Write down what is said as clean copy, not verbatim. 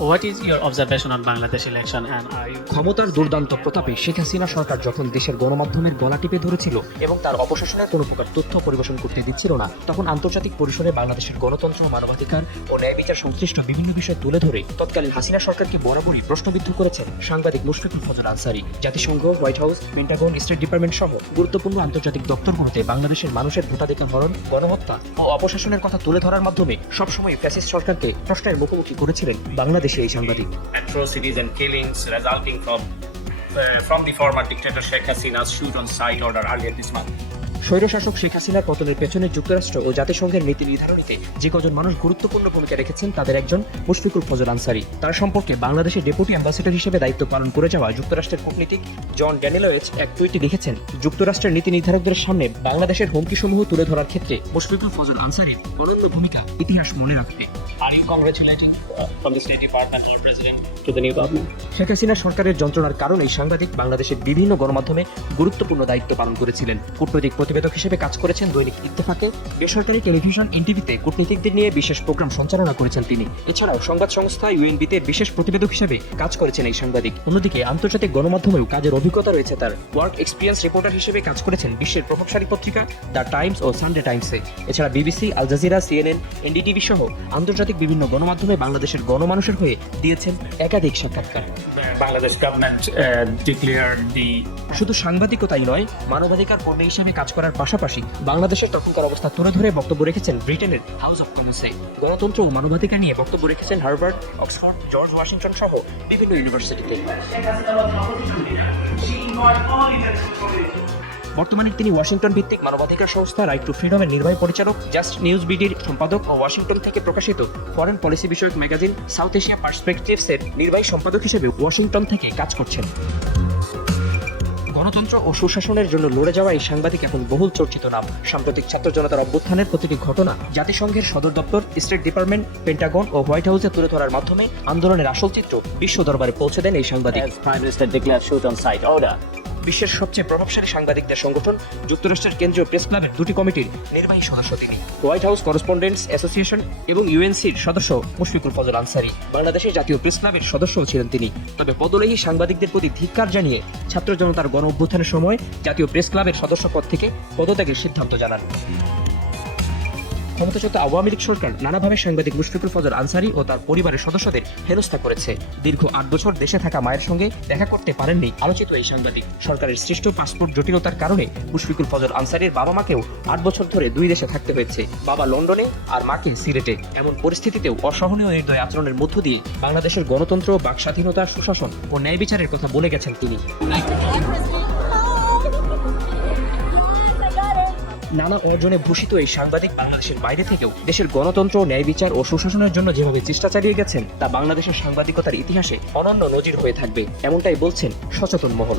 What is your observation on Bangladesh election and are you ক্ষমতার দুর্দান্ত প্রতাপে শেখ হাসিনা সরকার যখন দেশের গণমাধ্যমের গলা টিপে ধরেছিল এবং তার অপশাসনের কোনো প্রকার তথ্য পরিবেশন করতে দিচ্ছিল না, তখন আন্তর্জাতিক পরিসরে বাংলাদেশের গণতন্ত্র, মানবাধিকার ও ন্যায় বিচার সংশ্লিষ্ট বিভিন্ন বিষয় তুলে ধরে তৎকালীন হাসিনা সরকারকে বরাবরই প্রশ্নবিদ্ধ করেছেন সাংবাদিক মুশফিকুল ফজল আনসারী। জাতিসংঘ, white house, Pentagon, state department সহ গুরুত্বপূর্ণ আন্তর্জাতিক দপ্তরগুলোতে বাংলাদেশের মানুষের ভোটাধিকার হরণ, গণহত্যা ও অপশাসনের কথা তুলে ধরার মাধ্যমে সবসময় ফ্যাসিস্ট সরকারকে প্রশ্নের মুখোমুখি করেছিলেন বাংলাদেশে এই সাংবাদিক। atrocities and killings resulting from the former dictator Sheikh Hasina's shoot on sight order earlier this month. স্বৈরশাসক Sheikh হাসিনার পতনের পেছনে যুক্তরাষ্ট্র ও জাতিসংঘের নীতি নির্ধারণীতে যে কজন মানুষ গুরুত্বপূর্ণ ভূমিকা রেখেছেন তাদের একজন মুশফিকুল ফজল আনসারী। তার সম্পর্কে বাংলাদেশের ডেপুটি অ্যাম্বাসেডর হিসেবে দায়িত্ব পালন করে যাওয়া যুক্তরাষ্ট্রের কূটনীতিক জন ড্যানিয়েলস এক টুইটে লিখেছেন, যুক্তরাষ্ট্রের নীতি নির্ধারকদের সামনে বাংলাদেশের হুমকিসমূহ তুলে ধরার ক্ষেত্রে মুশফিকুল ফজল আনসারীর অনন্য ভূমিকা ইতিহাস মনে রাখবে। Are you congratulating from the State Department or President to the new government? Sheikh Hasina সরকারের যন্ত্রণার কারণেই সাংবাদিক বাংলাদেশের বিভিন্ন গণমাধ্যমে গুরুত্বপূর্ণ দায়িত্ব পালন করেছিলেন। কূটনৈতিক প্রতিবেদক হিসেবে কাজ করেছেন দৈনিক ইত্তেফাকে, বেসরকারি টেলিভিশন এনটিভিতে কূটনীতিকদের নিয়ে বিশেষ প্রোগ্রাম সঞ্চালনা করেছেন তিনি। এছাড়াও সংবাদ সংস্থা ইউএনবিতে বিশেষ প্রতিবেদক হিসেবে কাজ করেছেন এই সাংবাদিক। অন্যদিকে আন্তর্জাতিক গণমাধ্যমেও কাজের অভিজ্ঞতা রয়েছে তার। ওয়ার্ক এক্সপিরিয়েন্স রিপোর্টার হিসেবে কাজ করেছেন বিশ্বের প্রভাবশালী পত্রিকা দ্য টাইমস ও সানডে টাইমসে। এছাড়া BBC, Al Jazeera, CNN, NDTV সহ আন্তর্জাতিক বিভিন্ন গণমাধ্যমে বাংলাদেশের গণমানুষের হয়ে দিয়েছেন একাধিক সাক্ষাৎকার। Bangladesh government declared the শুধু সাংবাদিকতাই নয়, মানবাধিকার কর্মী হিসেবে কাজ করার পাশাপাশি বাংলাদেশের তখনকার অবস্থা তুলে ধরে বক্তব্য রেখেছেন ব্রিটেনের হাউস অব কমন্সে। গণতন্ত্র ও মানবাধিকার নিয়ে বক্তব্য রেখেছেন হার্ভার্ড, অক্সফোর্ড, জর্জ ওয়াশিংটন সহ বিভিন্ন ইউনিভার্সিটিতে। বর্তমানে তিনি ওয়াশিংটন ভিত্তিক মানবাধিকার সংস্থা রাইট টু ফ্রিডমের নির্বাহী পরিচালক, জাস্ট নিউজ বিডির সম্পাদক ও ওয়াশিংটন থেকে প্রকাশিত ফরেন পলিসি বিষয়ক ম্যাগাজিন সাউথ এশিয়া পার্সপেক্টিভসের নির্বাহী সম্পাদক হিসেবে ওয়াশিংটন থেকে কাজ করছেন। গণতন্ত্র ও সুশাসনের জন্য লড়ে যাওয়া এই সাংবাদিক এখন বহুল চর্চিত নাম। সাম্প্রতিক ছাত্র জনতার অভ্যুত্থানের প্রতিটি ঘটনা জাতিসংঘের সদর দপ্তর, স্টেট ডিপার্টমেন্ট, পেন্টাগন ও হোয়াইট হাউসে তুলে ধরার মাধ্যমে আন্দোলনের আসল চিত্র বিশ্ব দরবারে পৌঁছে দেন এই সাংবাদিক। as Prime Minister declared shoot on sight order. বিশ্বের সবচেয়ে প্রভাবশালী সাংবাদিকদের সংগঠন যুক্তরাষ্ট্রের কেন্দ্রীয় প্রেস ক্লাবের দুটি কমিটির নির্বাহী সদস্য তিনি। হোয়াইট হাউস করেসপন্ডেন্টস অ্যাসোসিয়েশন এবং ইউএনসির সদস্য মুশফিকুল ফজল আনসারী। বাংলাদেশের জাতীয় প্রেস ক্লাবের সদস্যও ছিলেন তিনি। তবে পদলেহী সাংবাদিকদের প্রতি ধিক্কার জানিয়ে ছাত্র জনতার গণ অভ্যুত্থানের সময় জাতীয় প্রেস ক্লাবের সদস্য পদ থেকে পদত্যাগের সিদ্ধান্ত জানান। ক্ষমতাচ্যুত আওয়ামী লীগ সরকার নানাভাবে সাংবাদিক মুশফিকুল ফজল আনসারী ও তার পরিবারের সদস্যদের হেনস্থা করেছে। দীর্ঘ ৮ বছর দেশে থাকা মায়ের সঙ্গে দেখা করতে পারেননি আলোচিত এই সাংবাদিক। সরকারের সৃষ্ট পাসপোর্ট জটিলতার কারণে মুশফিকুল ফজল আনসারীর বাবা মাকেও ৮ বছর ধরে ২ দেশে থাকতে হয়েছে, বাবা লন্ডনে আর মাকে সিলেটে। এমন পরিস্থিতিতেও অসহনীয় নির্দয় আচরণের মধ্য দিয়ে বাংলাদেশের গণতন্ত্র, বাক স্বাধীনতা, সুশাসন ও ন্যায় বিচারের কথা বলে গেছেন তিনি। নানা অর্জনে ভূষিত এই সাংবাদিক বাংলাদেশের বাইরে থেকেও দেশের গণতন্ত্র, ন্যায় বিচার ও সুশাসনের জন্য যেভাবে চেষ্টা চালিয়ে গেছেন তা বাংলাদেশের সাংবাদিকতার ইতিহাসে অনন্য নজির হয়ে থাকবে, এমনটাই বলছেন সচেতন মহল।